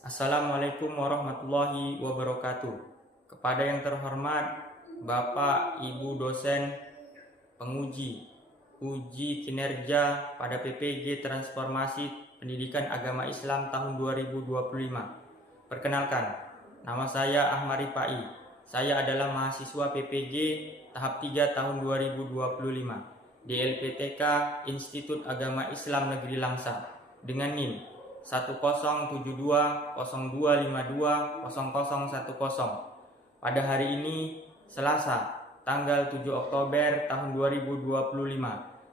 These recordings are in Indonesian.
Assalamualaikum warahmatullahi wabarakatuh. Kepada yang terhormat Bapak Ibu dosen penguji uji kinerja pada PPG Transformasi Pendidikan Agama Islam tahun 2025. Perkenalkan, nama saya Ahmad Rifai. Saya adalah mahasiswa PPG tahap 3 tahun 2025 di LPTK Institut Agama Islam Negeri Langsa dengan NIM 1072025200010. Pada hari ini, Selasa, tanggal 7 Oktober tahun 2025,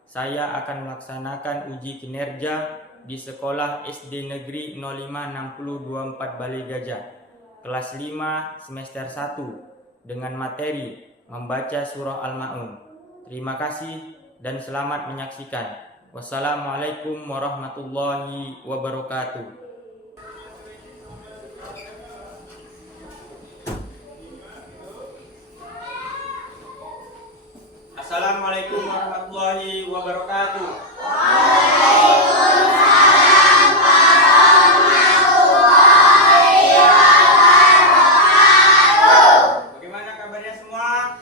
saya akan melaksanakan uji kinerja di Sekolah SD Negeri 056024 Balai Gajah, kelas 5 semester 1 dengan materi membaca surah Al-Ma'un. Terima kasih dan selamat menyaksikan. Wassalamualaikum warahmatullahi wabarakatuh. Assalamualaikum warahmatullahi wabarakatuh. Waalaikumsalam warahmatullahi wabarakatuh. Bagaimana kabarnya semua?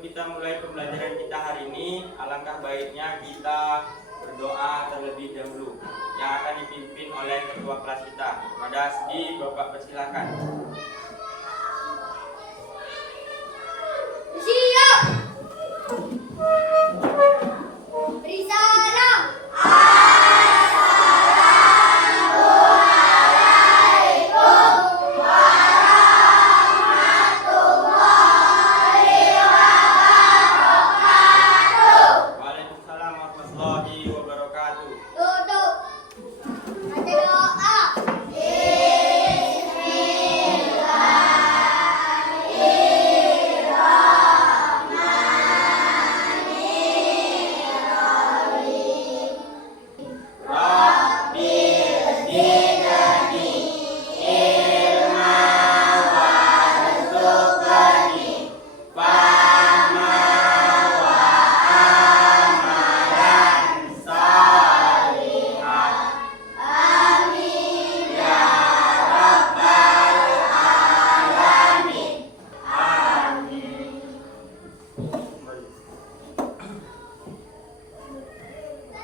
Kita mulai pembelajaran kita hari ini, alangkah baiknya kita berdoa terlebih dahulu yang akan dipimpin oleh ketua kelas kita. Pada Asdi, Bapak persilakan. Siap. Beri salam.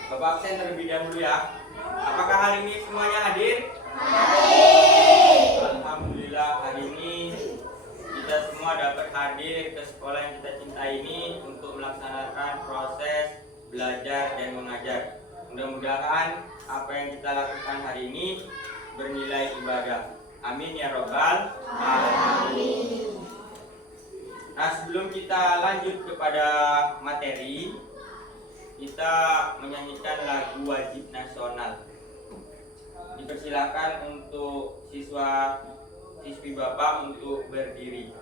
Bapak absen terlebih dahulu ya. Apakah hari ini semuanya hadir? Hadir. Alhamdulillah, hari ini kita semua dapat hadir ke sekolah yang kita cintai ini untuk melaksanakan proses belajar dan mengajar. Mudah-mudahan apa yang kita lakukan hari ini bernilai ibadah. Amin ya robbal alamin. Nah, sebelum kita lanjut kepada materi, kita menyanyikan lagu wajib nasional. Dipersilakan untuk siswi Bapak untuk berdiri.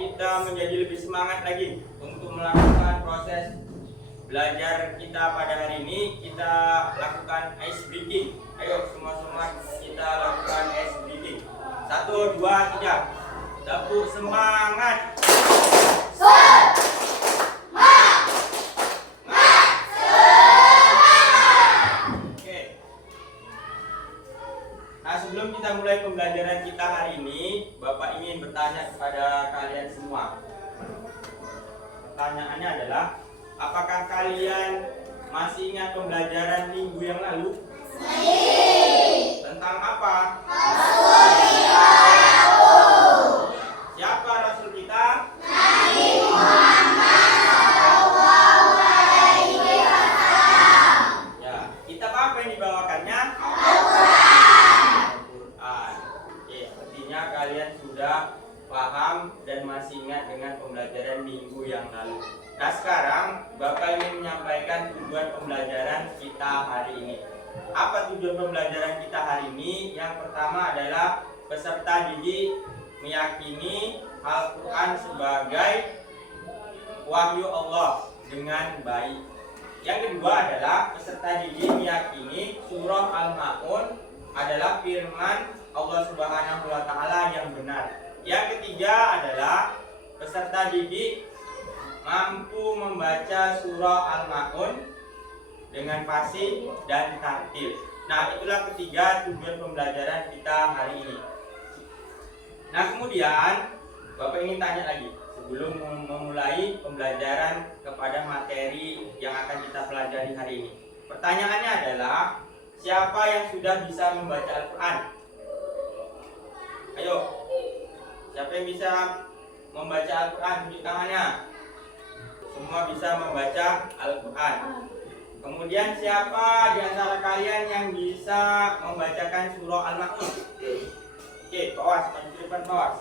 Kita menjadi lebih semangat lagi untuk melakukan proses belajar kita pada hari ini. Kita lakukan ice breaking. Ayo semua kita lakukan ice breaking. 1, 2, 3. Tepuk semangat. Semangat. apakah kalian masih ingat pembelajaran minggu yang lalu? Tentang apa? Siapa Rasul kita? Ya, kitab apa yang dibawakannya? Al-Quran. Oke, artinya kalian sudah paham dan masih ingat dengan pembelajaran minggu yang lalu. Nah, sekarang Bapak ingin menyampaikan tujuan pembelajaran kita hari ini. Apa tujuan pembelajaran kita hari ini? Yang pertama adalah peserta didik meyakini Al-Quran sebagai wahyu Allah dengan baik. Yang kedua adalah peserta didik meyakini surah Al-Ma'un adalah firman Allah Subhanahu wa Ta'ala yang benar. Yang ketiga adalah peserta didik mampu membaca surah Al-Ma'un dengan fasih dan tartil. Nah, itulah ketiga tujuan pembelajaran kita hari ini. Nah, kemudian Bapak ingin tanya lagi sebelum memulai pembelajaran kepada materi yang akan kita pelajari hari ini. Pertanyaannya adalah, siapa yang sudah bisa membaca Al-Quran? Ayo, siapa yang bisa membaca Al-Quran? Tunjuk tangannya. Semua bisa membaca Al-Quran. Kemudian siapa di antara kalian yang bisa membacakan surah Al-Ma'un? Oke, Pawas, maju ke depan Pawas.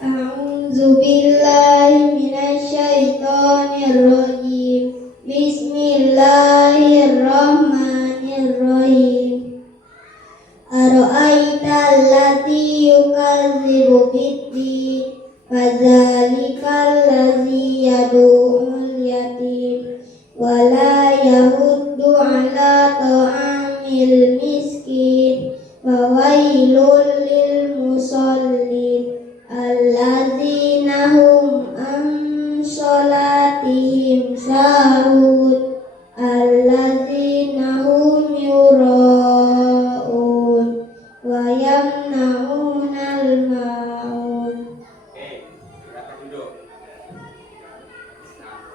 A'udzu billahi minasyaitonir rajim. Bismillahirrahmanirrahim. Ara'aital ladzi yukadzibu bid-din fadzalikal ladzi yad'ul yatim wa la yahuddu 'ala ta'amil miskin wa wailul lil musallin alladzina hum an sholatihim sahun alladzina hum yura'un wa yamna'unal ma'un. Oke, silakan duduk. Nah,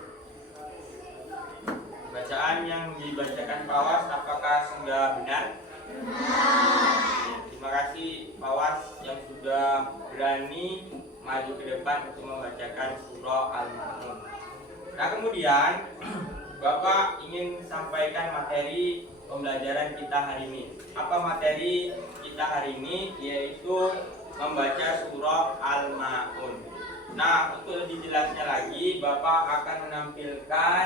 bacaan yang dibacakan Pawas apakah sudah benar? Terima kasih Pawas yang sudah berani maju ke depan untuk membacakan surah Al-Ma'un. Nah, kemudian Bapak ingin sampaikan materi pembelajaran kita hari ini. Apa materi kita hari ini? Yaitu membaca surah Al-Ma'un. Nah, untuk lebih jelasnya lagi, Bapak akan menampilkan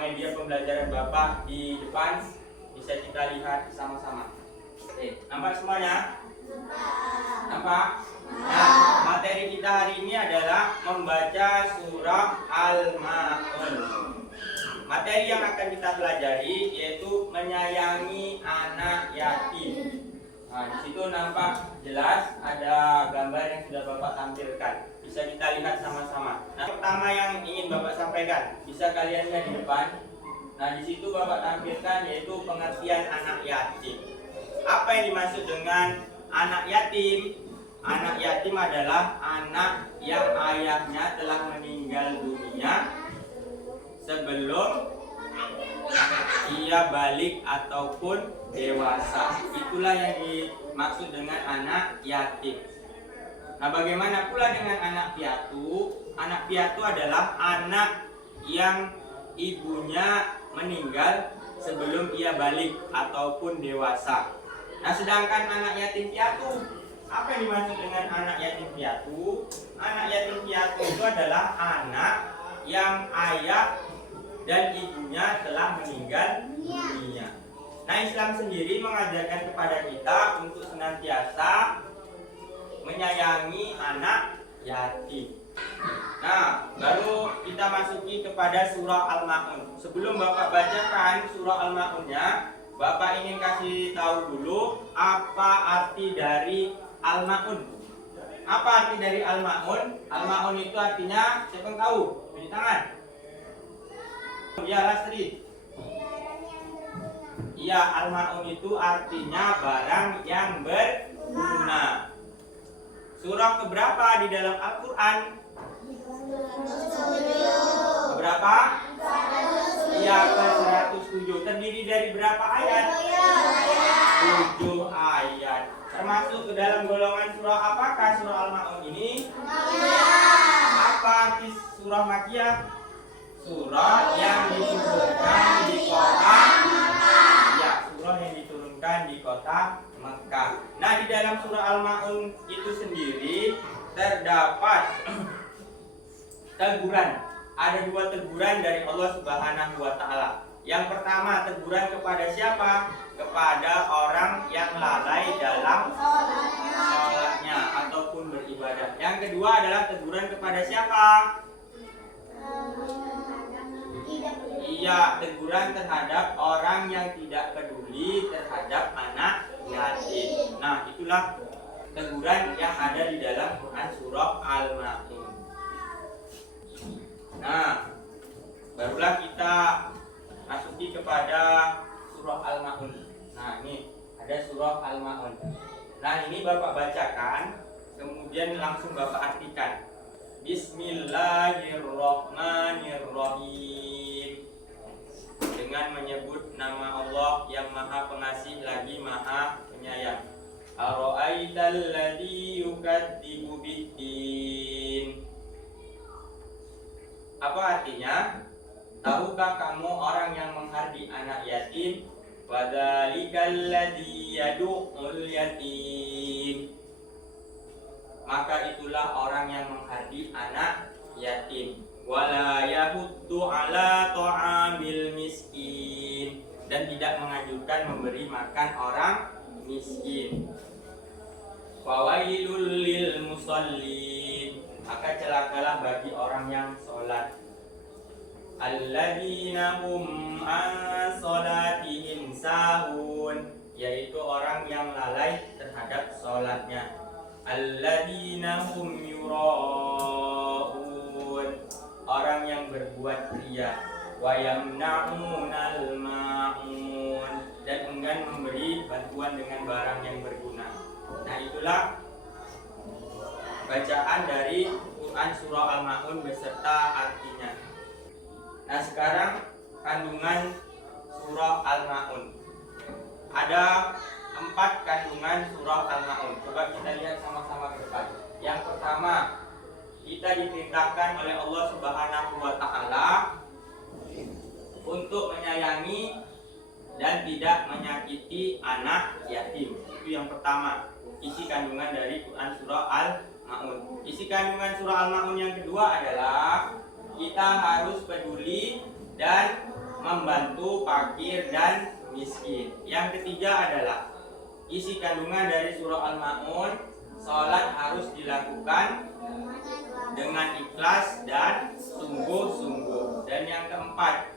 media pembelajaran Bapak di depan. Bisa kita lihat sama-sama. Oke, nampak semuanya? Nampak? Nah, materi kita hari ini adalah membaca surah Al-Ma'un. Materi yang akan kita pelajari yaitu menyayangi anak yatim. Nah, di situ nampak jelas ada gambar yang sudah Bapak tampilkan. Bisa kita lihat sama-sama. Nah, pertama yang ingin Bapak sampaikan, bisa kalian lihat di depan. Nah, di situ Bapak tampilkan yaitu pengertian anak yatim. Apa yang dimaksud dengan anak yatim? Anak yatim adalah anak yang ayahnya telah meninggal dunia sebelum ia balik ataupun dewasa. Itulah yang dimaksud dengan anak yatim. Nah, bagaimana pula dengan anak piatu? Anak piatu adalah anak yang ibunya meninggal sebelum ia balik ataupun dewasa. Nah, sedangkan anak yatim piatu, apa yang dimaksud dengan anak yatim piatu? Anak yatim piatu itu adalah anak yang ayah dan ibunya telah meninggal dunia. Nah, Islam sendiri mengajarkan kepada kita untuk senantiasa menyayangi anak yatim. Nah, baru kita masuki kepada surah Al-Ma'un. Sebelum Bapak bacakan surah Al-Ma'unnya, Bapak ingin kasih tahu dulu apa arti dari Al-Ma'un. Apa arti dari Al-Ma'un? Al-Ma'un itu artinya, siapa yang tahu? Beri tangan. Ya, Lastri. Iya, al-ma'un itu artinya barang yang berguna. Surah keberapa di dalam Al-Quran? Keberapa? Iya, ke-107. Terdiri dari berapa ayat? 7 ayat. Termasuk ke dalam golongan surah apakah surah Al-Ma'un ini? Apa arti surah Makiyah? Surah yang diturunkan di kota Ya, surah yang diturunkan di kota Mekah. Nah, di dalam surah Al-Ma'un itu sendiri terdapat teguran. Ada 2 teguran dari Allah Subhanahu wa taala. Yang pertama, teguran kepada siapa? Kepada orang yang lalai dalam sholatnya ataupun beribadah. Yang kedua adalah teguran kepada siapa? Iya, teguran terhadap orang yang tidak peduli terhadap anak yatim. Nah, itulah teguran yang ada di dalam Quran surah Al-Ma'un. Nah, barulah kita masuki kepada surah Al-Ma'un. Nah, ini ada surah Al-Ma'un. Nah, ini Bapak bacakan, kemudian langsung Bapak artikan. Bismillahirrahmanirrahim. Dengan menyebut nama Allah yang Maha Pengasih lagi Maha Penyayang. Ara'aital ladzi yukadzibu biddin. Apa artinya? Tahukah kamu orang yang menghardi anak yatim? Wadzalikal ladzi yad'ul yatim. Maka itulah orang yang menghardi anak yatim. Wala yahuddu ala ta'amil miskin. Dan tidak menganjurkan memberi makan orang miskin. Fawailul lil musallin. Maka celakalah bagi orang yang sholat. Alladzina hum an sholatihim sahun. Yaitu orang yang lalai terhadap sholatnya. Alladzina hum yura'un. Orang yang berbuat riya. Wa yamna'unal ma'un. Dan enggan memberi bantuan dengan barang yang berguna. Nah, itulah bacaan dari Quran surah Al-Ma'un beserta artinya. Nah, sekarang kandungan surah Al-Ma'un. Ada 4 kandungan surah Al-Ma'un. Coba kita lihat sama-sama ke depan. Yang pertama, kita diperintahkan oleh Allah Subhanahu wa taala untuk menyayangi dan tidak menyakiti anak yatim. Itu yang pertama, isi kandungan dari Quran surah Al-Ma'un. Isi kandungan surah Al-Ma'un yang kedua adalah kita harus peduli dan membantu fakir dan miskin. Yang ketiga adalah isi kandungan dari surah Al-Ma'un, sholat harus dilakukan dengan ikhlas dan sungguh-sungguh. Dan yang keempat,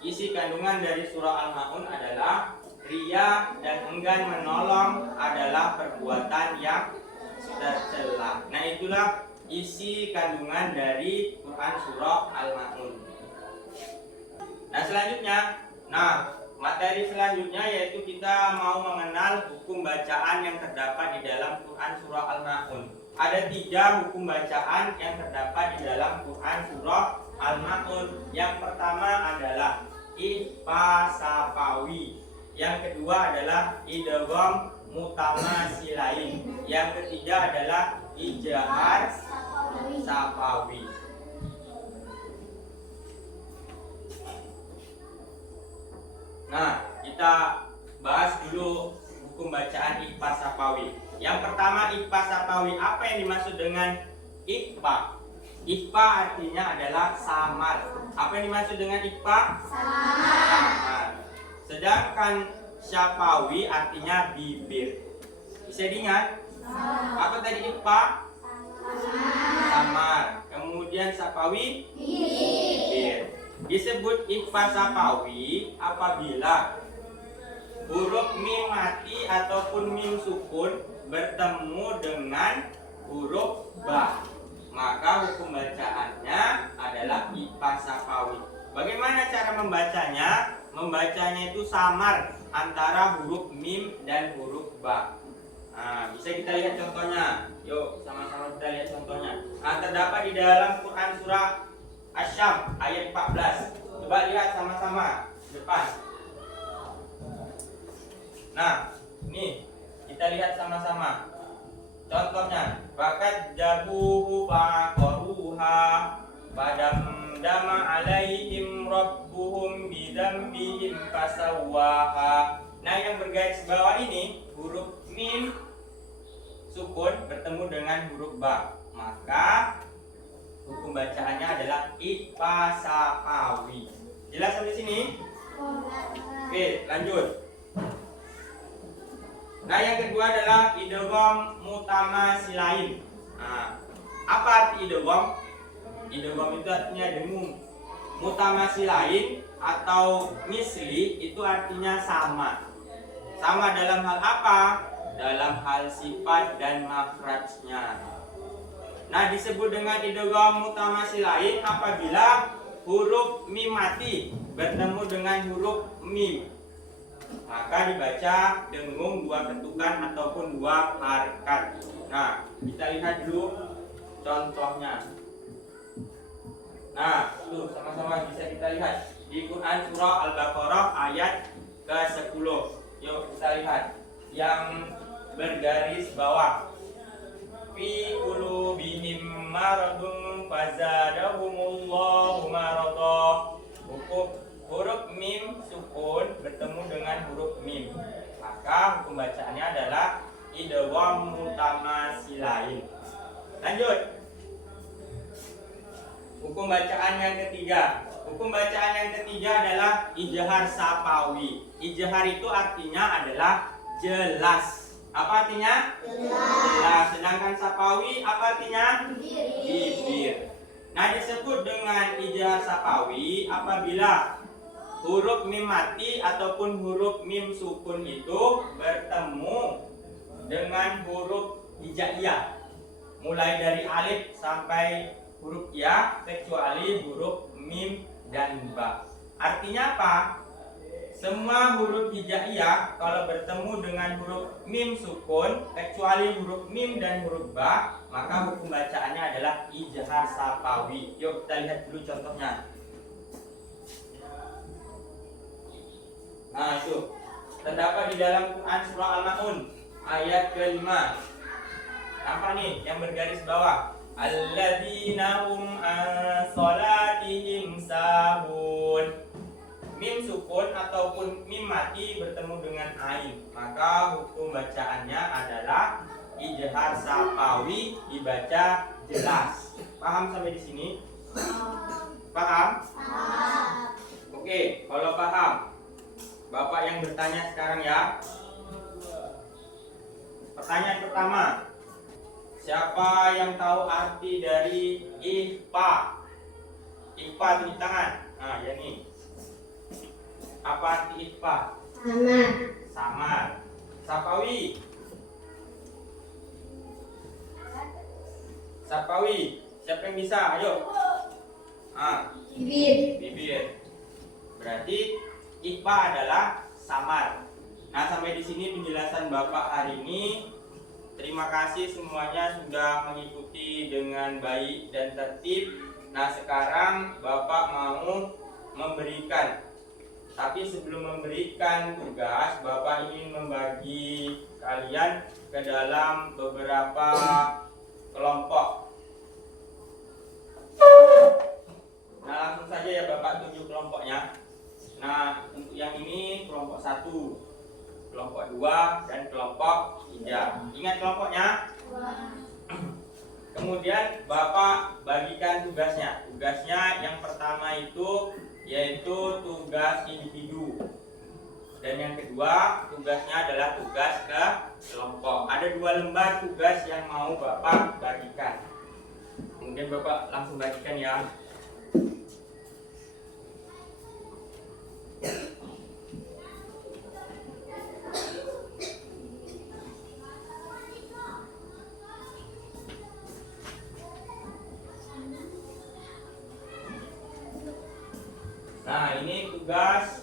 isi kandungan dari surah Al-Ma'un adalah riya dan enggan menolong adalah perbuatan yang tercela. Nah, itulah isi kandungan dari Quran surah Al-Ma'un. Nah, selanjutnya, materi selanjutnya yaitu kita mau mengenal hukum bacaan yang terdapat di dalam Quran surah Al-Ma'un. Ada 3 hukum bacaan yang terdapat di dalam Quran surah Al-Ma'un. Yang pertama adalah ikhfa safawi. Yang kedua adalah idgham mutamasilain. Yang ketiga adalah ijhar safawi. Nah, kita bahas dulu hukum bacaan ikhfa safawi. Yang pertama, ikhfa safawi. Apa yang dimaksud dengan ikhfa? Ikhfa artinya adalah samar. Apa yang dimaksud dengan ikhfa? Samar. Sedangkan syafawi artinya bibir. Bisa diingat? Apa tadi ikhfa? Samar. Kemudian safawi? Bibir. Disebut ikhfa safawi apabila huruf mim mati ataupun mim sukun bertemu dengan huruf ba. Maka hukum bacaannya adalah ikhfa safawi. Bagaimana cara membacanya? membacanya itu samar antara huruf mim dan huruf ba. Nah, bisa kita lihat contohnya. Yuk, sama-sama kita lihat contohnya. Nah, terdapat di dalam Quran surah Asy-Syams ayat 14. Coba lihat sama-sama depan. Nah, ini kita lihat sama-sama. Contohnya, bakat jabuhu faqaruha padamdama alaihim rabbuhum bidzambihim fasawwaha. Nah, yang bergaris bawah ini huruf mim sukun bertemu dengan huruf ba, maka hukum bacaannya adalah ikhfa safawi. Jelas sampai sini? Oke, lanjut. Nah, yang kedua adalah idgham mutamasilain. Nah, apa arti idgham? Idgham itu artinya dengung. Mutamasilain atau misli itu artinya sama. Sama dalam hal apa? Dalam hal sifat dan makhrajnya. Nah, disebut dengan idgham mutamasilain apabila huruf mim mati bertemu dengan huruf mim, maka dibaca dengung dua ketukan ataupun dua harakat. Nah, kita lihat dulu contohnya. Nah, tuh sama-sama bisa kita lihat di Quran surah Al-Baqarah ayat ke-10. Yuk kita lihat yang bergaris bawah. Fi qulubihim maradun fazadahumullahu marada. Huruf mim sukun bertemu dengan huruf mim, maka hukum bacaannya adalah idgham mutamasilain. Lanjut. Hukum bacaan yang ketiga. Hukum bacaan yang ketiga adalah ijhar safawi. Ijhar itu artinya adalah jelas. Apa artinya? Jelas. Sedangkan safawi apa artinya? Bibir. Nah, disebut dengan ijhar safawi apabila huruf mim mati ataupun huruf mim sukun itu bertemu dengan huruf hijaiyah, mulai dari alif sampai huruf ya kecuali huruf mim dan ba. Artinya apa? Semua huruf hijaiyah kalau bertemu dengan huruf mim sukun kecuali huruf mim dan huruf ba, maka hukum bacaannya adalah ijhar safawi. Yuk kita lihat dulu contohnya. Nah, itu terdapat di dalam Quran surah Al-Maun ayat ke-5. Apa nih yang bergaris bawah? Alladzina hum an salatihim sahun. Mim sukun ataupun mim mati bertemu dengan ain, maka hukum bacaannya adalah ijhar safawi, dibaca jelas. Paham sampai di sini? Paham? Oke, kalau paham, Bapak yang bertanya sekarang ya. Pertanyaan pertama, siapa yang tahu arti dari ikhfa? Ikhfa tunjuk tangan. Nah, ya nih. Apa arti ikhfa? Samar. Samar. Safawi. Safawi. Siapa yang bisa? Ayo. Bibir. Bibir. Berarti ikhfa adalah samar. Nah, sampai di sini penjelasan Bapak hari ini. Terima kasih semuanya sudah mengikuti dengan baik dan tertib. Nah, sekarang Bapak mau memberikan. Tapi sebelum memberikan tugas, Bapak ingin membagi kalian ke dalam beberapa kelompok. Nah, langsung saja ya Bapak tunjuk kelompoknya. Nah, untuk yang ini kelompok 1, kelompok 2, dan kelompok 3. Ingat kelompoknya? Kemudian Bapak bagikan tugasnya. Tugasnya yang pertama itu yaitu tugas individu. Dan yang kedua tugasnya adalah tugas ke kelompok. Ada 2 lembar tugas yang mau Bapak bagikan. Kemudian Bapak langsung bagikan ya. Nah, ini tugas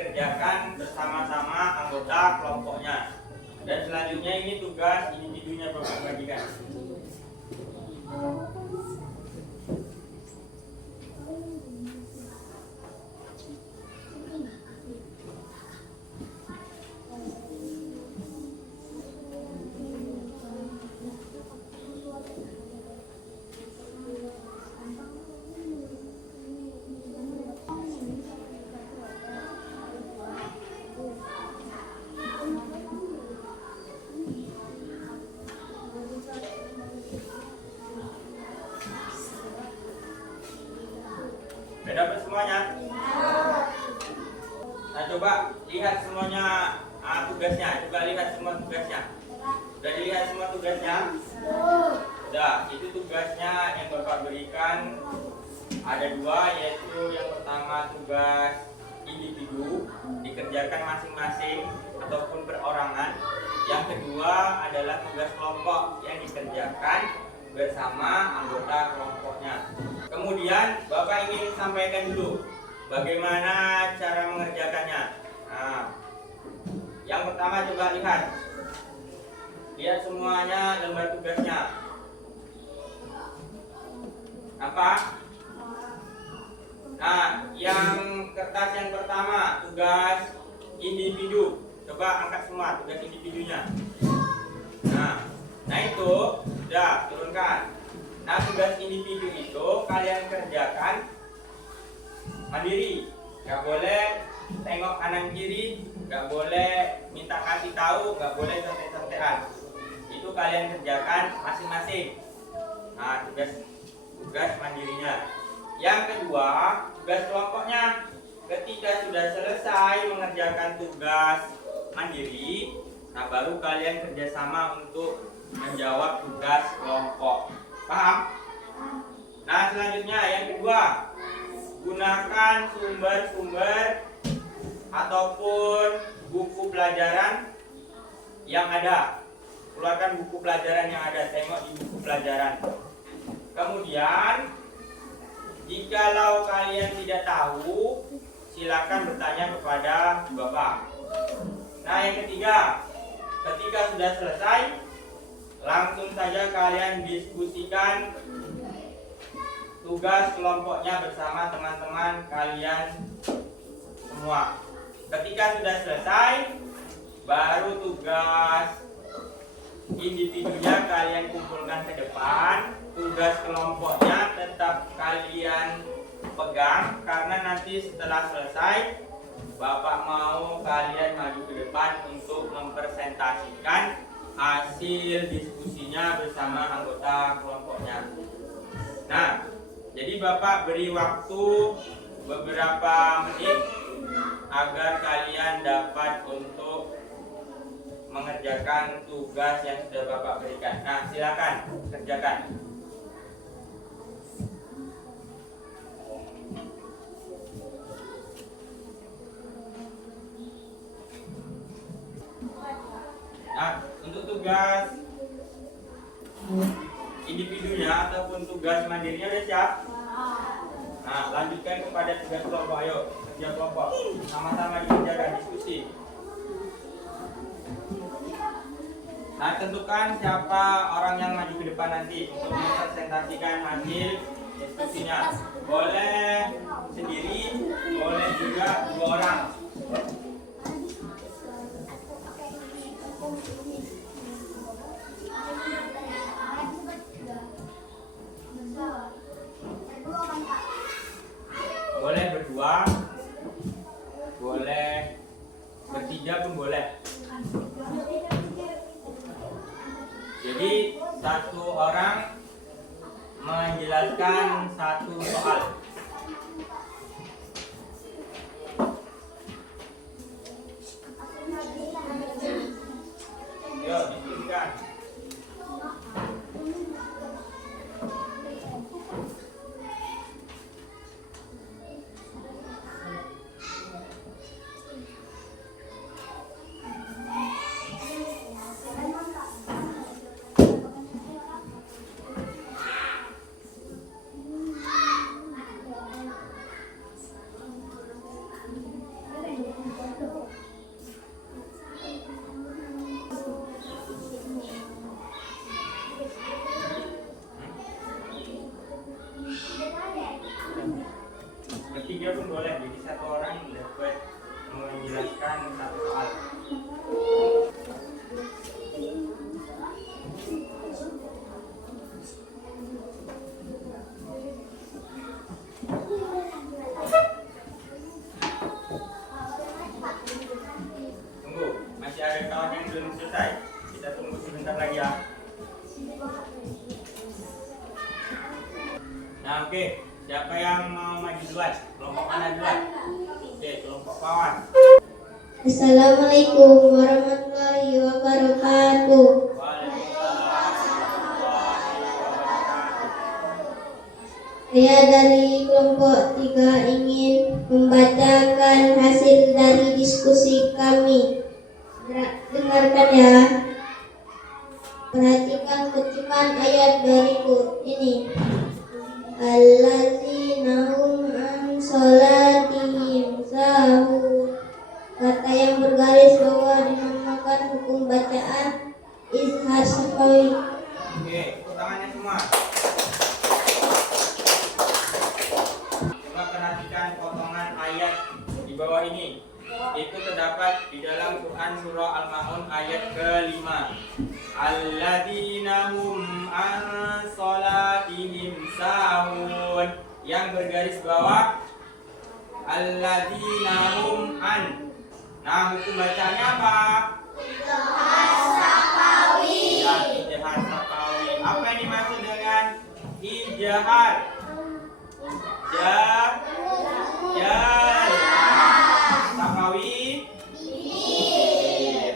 dikerjakan bersama-sama anggota kelompoknya. Dan selanjutnya ini tugas individunya Bapak bagikan. Sudah dapat semuanya? Nah, coba lihat semuanya tugasnya. Coba lihat semua tugasnya. Sudah dilihat semua tugasnya? Sudah. Itu tugasnya yang Bapak berikan ada dua, yaitu yang pertama tugas individu dikerjakan masing-masing ataupun perorangan. Yang kedua adalah tugas kelompok yang dikerjakan bersama anggota kelompoknya. Kemudian Bapak ingin sampaikan dulu bagaimana cara mengerjakannya. Nah, yang pertama coba lihat semuanya lembar tugasnya. Apa? Nah, yang kertas yang pertama tugas individu. Coba angkat semua tugas individunya. Nah itu sudah turunkan. Nah, tugas individu itu kalian kerjakan mandiri, nggak boleh tengok kanan kiri, nggak boleh minta kasih tahu, nggak boleh santai-santaian. Itu kalian kerjakan masing-masing. Nah, tugas mandirinya. Yang kedua, tugas kelompoknya. Ketika sudah selesai mengerjakan tugas mandiri, nah baru kalian kerjasama untuk menjawab tugas kelompok. Paham? Nah, selanjutnya yang kedua, gunakan sumber-sumber ataupun buku pelajaran yang ada. Keluarkan buku pelajaran yang ada, tengok di buku pelajaran. Kemudian, jikalau kalian tidak tahu, silakan bertanya kepada Bapak. Nah, yang ketiga, ketika sudah selesai, langsung saja kalian diskusikan tugas kelompoknya bersama teman-teman kalian semua. Ketika sudah selesai, baru tugas individunya kalian kumpulkan ke depan. Tugas kelompoknya tetap kalian pegang, karena nanti setelah selesai Bapak mau kalian maju ke depan untuk mempresentasikan hasil diskusinya bersama anggota kelompoknya. Nah, jadi Bapak beri waktu beberapa menit agar kalian dapat untuk mengerjakan tugas yang sudah Bapak berikan. Nah, silakan kerjakan. Nah, untuk tugas individunya ataupun tugas mandirinya udah siap? Nah, lanjutkan kepada tugas kelompok. Ayo, kerja kelompok. Sama-sama dikerjakan, diskusi. Nah, tentukan siapa orang yang maju ke depan nanti untuk mempresentasikan hasil diskusinya. Boleh sendiri, boleh juga 2 orang. Boleh berdua, boleh bertiga pun boleh. Jadi satu orang menjelaskan satu soal. Yuk, diskusikan. Oke, siapa yang mau maju duluan? Kelompok mana duluan? Oke, kelompok Pawan. Assalamualaikum warahmatullahi wabarakatuh. Waalaikumsalam warahmatullahi wabarakatuh. Saya dari kelompok 3 ingin membacakan hasil dari diskusi kami. Dengarkan ya. Perhatikan kutipan ayat berikut ini. Allazina hum an sholatihim sahun. Kata yang bergaris bawah dinamakan hukum bacaan izhar syafawi. Oke, tepuk tangannya semua. Coba perhatikan potongan ayat di bawah ini. Itu terdapat di dalam Quran surah Al-Ma'un ayat ke-5. Alladzina hum an sholatihim sahun. Yang bergaris bawah alladzina hum an. Nah, hukum bacanya apa? Ijtihad Sakawi. Ya, ijtihad sakawi. Apa yang dimaksud dengan ijtihad? Sakawi.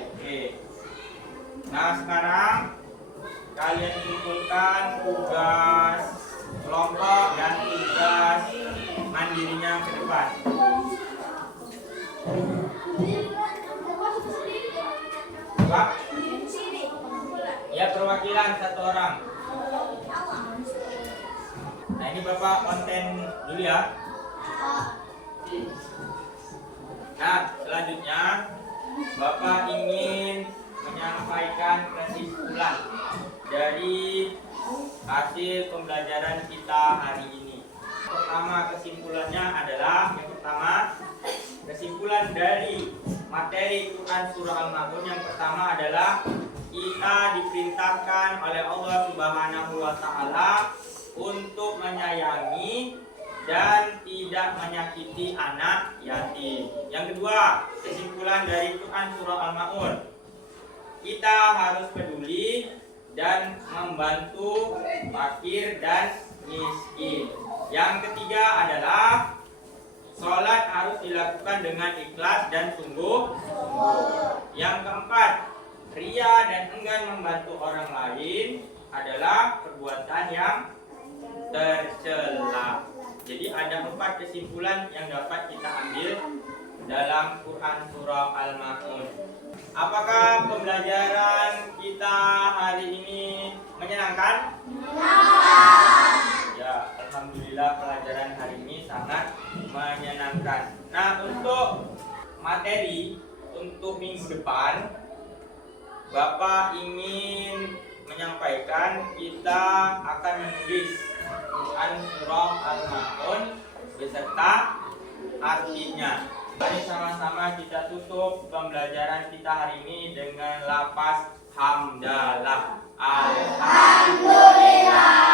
Oke. Nah, sekarang kalian kumpulkan tugas kelompok dan tugas mandirinya ke depan. Pak, ya perwakilan satu orang. Nah, ini Bapak konten dulu ya. Nah, selanjutnya Bapak ingin menyampaikan kesimpulan dari hasil pembelajaran kita hari ini. Pertama, kesimpulannya adalah yang pertama, kesimpulan dari materi Quran surah Al-Ma'un yang pertama adalah kita diperintahkan oleh Allah Subhanahu wa taala untuk menyayangi dan tidak menyakiti anak yatim. Yang kedua, kesimpulan dari Quran surah Al-Ma'un, kita harus peduli dan membantu fakir dan miskin. Yang ketiga adalah sholat harus dilakukan dengan ikhlas dan sungguh-sungguh. Yang keempat, ria dan enggan membantu orang lain adalah perbuatan yang tercela. Jadi ada 4 kesimpulan yang dapat kita ambil dalam Quran surah Al-Ma'un. Apakah pembelajaran kita hari ini menyenangkan? Ya, alhamdulillah pelajaran hari ini sangat menyenangkan. Nah, untuk materi untuk minggu depan, Bapak ingin menyampaikan kita akan menulis Quran surah Al-Ma'un beserta artinya. Mari sama-sama kita tutup pembelajaran kita hari ini dengan lafaz hamdalah. Alhamdulillah.